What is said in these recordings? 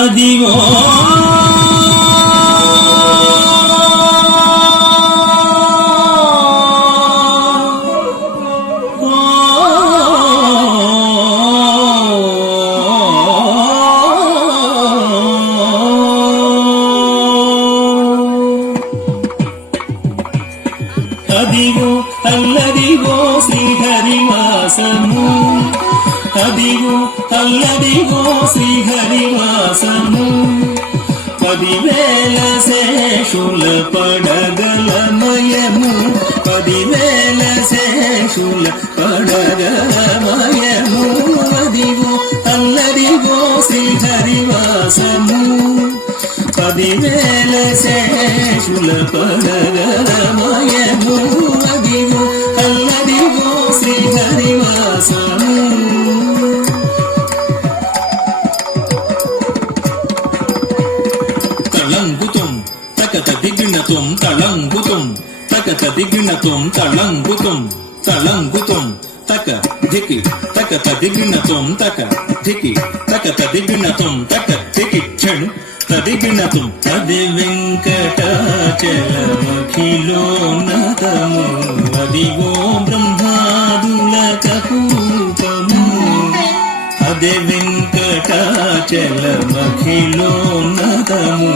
అదిగో అదిగో అల్లదిగో శ్రీహరివాసము అదిగో అల్లదిగో శ్రీహరివాసము 10,000 శేషుల పడగలమయము 10,000 శేషుల పడగలమయము అదిగో అల్లదిగో శ్రీహరివాసము 10,000 శేషుల పడగలమయము అదిగో అల్లదిగో శ్రీహరివాసము తళంగుతుం తకత దిగ్ణతుం తళంగుతుం తకత దిగ్ణతుం తళంగుతుం తళంగుతుం తక ధికి తకత దిగ్ణతుం తక ధికి తకత దిగ్ణతుం తక ధికి క్షణు తదిగ్ణతుం తది వెంకటాచలమఖిలోన్నతము అదిగో బ్రహ్మాదులక పూపము అదే వెంకటాచలమఖిలోన్నతము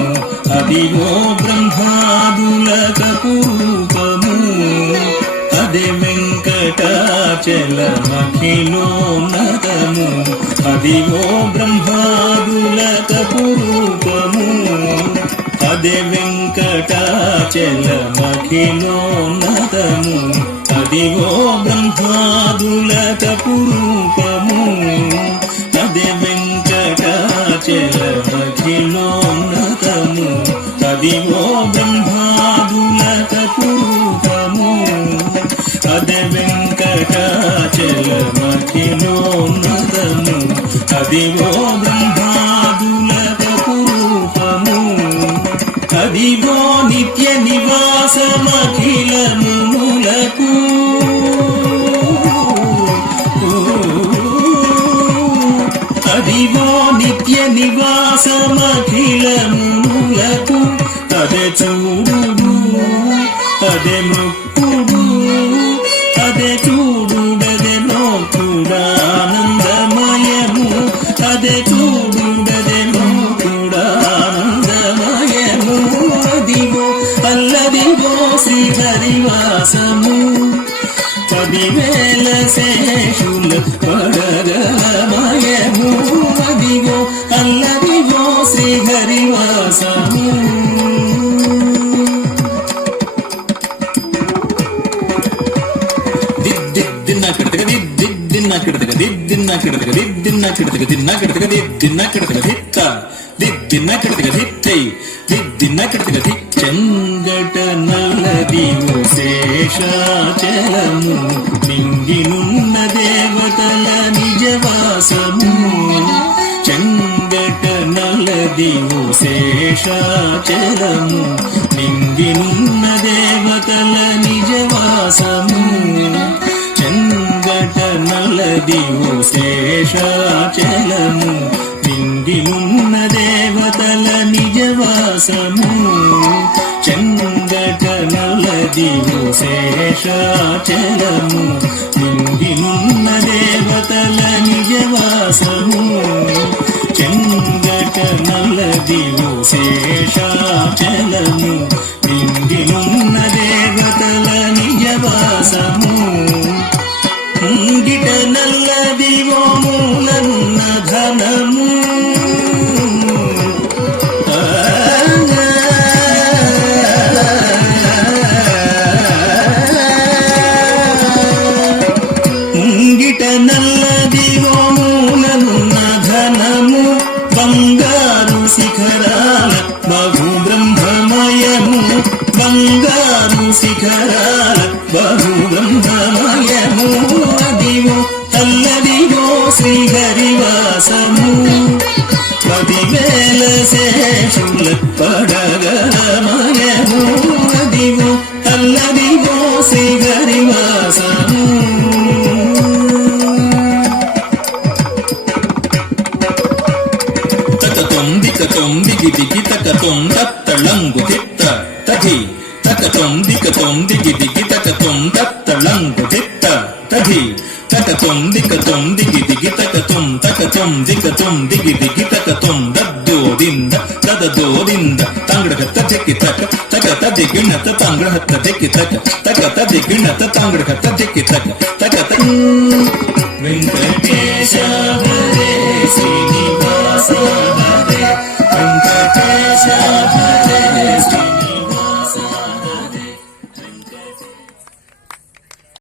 అదిగో బ్రహ్మాదులక పూపము అదే వెంకటాచలమఖిలోన్నతము అదిగో బ్రహ్మాదులక పూపము అదే వెంకటాచలమఖిలోన్నతము అదిగో బ్రహ్మాదులక పూపము అదే వెంకటాచలమఖిలోన్నతము అదిగో బ్రహ్మాదులక పూపము అదే వెంకటాచలమఖిలోన్నతము అదిగో బ్రహ్మాదులక పూపము అదిగో నిత్య నివాసమఖిలములకు అదిగో నిత్య నివాసమఖిలములకు అదే చూడు అదే మృక్కుడు అదే చూడుడదే నోకుడానందమయము అదే చూడుడదే నోకుడానందమయము అదిగో అల్లదిగో శ్రీహరివాసము 10,000 శేషుల పడగలమయము అదిగో అల్లదిగో శ్రీహరివాసము దిన్న కిడతగ దిన్న కిడతగ దిన్న కిడతగ దిన్న కిడతగ దిన్న కిడతగ దిన్న కిడతగ దిత్త దిన్న కిడతగ దిత్తై దిన్న కిడతగ ది చెంగట నల్లదివో శేషాచలము నింగినున్న దేవతల నిజవాసము చెంగట నల్లదివో శేషాచలము నింగినున్న దేవతల నిజవాసము చెంగట నల్లదివో శేషాచలము నింగినున్న దేవతల నిజవాసము చెంగట నల్లదివో శేషాచలము నింగినున్న దేవతల నిజవాసము చెంగట నల్లదివో శేషాచలము నింగినున్న దేవతల నిజవాసము ముంగిట నల్లదివో మూలన్న ధనము ముంగిట నల్లదివో మూలన్న ధనము బంగారు శిఖరాల బహు బ్రహ్మమయము బంగారు శిఖరాల బహు బ్రహ్మమయము అదిగో అల్లదిగో శ్రీహరివాసము 10,000 శేషుల పడగలమయము అదిగో అల్లదిగో శ్రీహరివాసము తతతొంది ತುಂ ತತ್ತಳಂಗು ತಿತ್ತ ತಧಿ ತಕ ತುಂ ದಿಕ ತುಂ ದಿಗಿ ದಿಗಿ ತಕ ತುಂ ತತ್ತಳಂಗು ತಿತ್ತ ತಧಿ ತಕ ತುಂ ದಿಕ ತುಂ ದಿಗಿ ದಿಗಿ ತಕ ತುಂ ದಿಕ ತುಂ ದಿಗಿ ದಿಗಿ ತಕ ತುಂ ದದ್ದೋದಿಂದ ತದದೋದಿಂದ ತಂಗಡ ಹತ್ತ ದಿಕ್ಕಿ ತಕ ತಕ ತದಿಗಿಣತ ತಂಗಡ ಹತ್ತ ದಿಕ್ಕಿ ತಕ ತಕ ತದಿಗಿಣತ ತಂಗಡ ಹತ್ತ ದಿಕ್ಕಿ ತಕ ತಕ ವೆಂಕಟೇಶ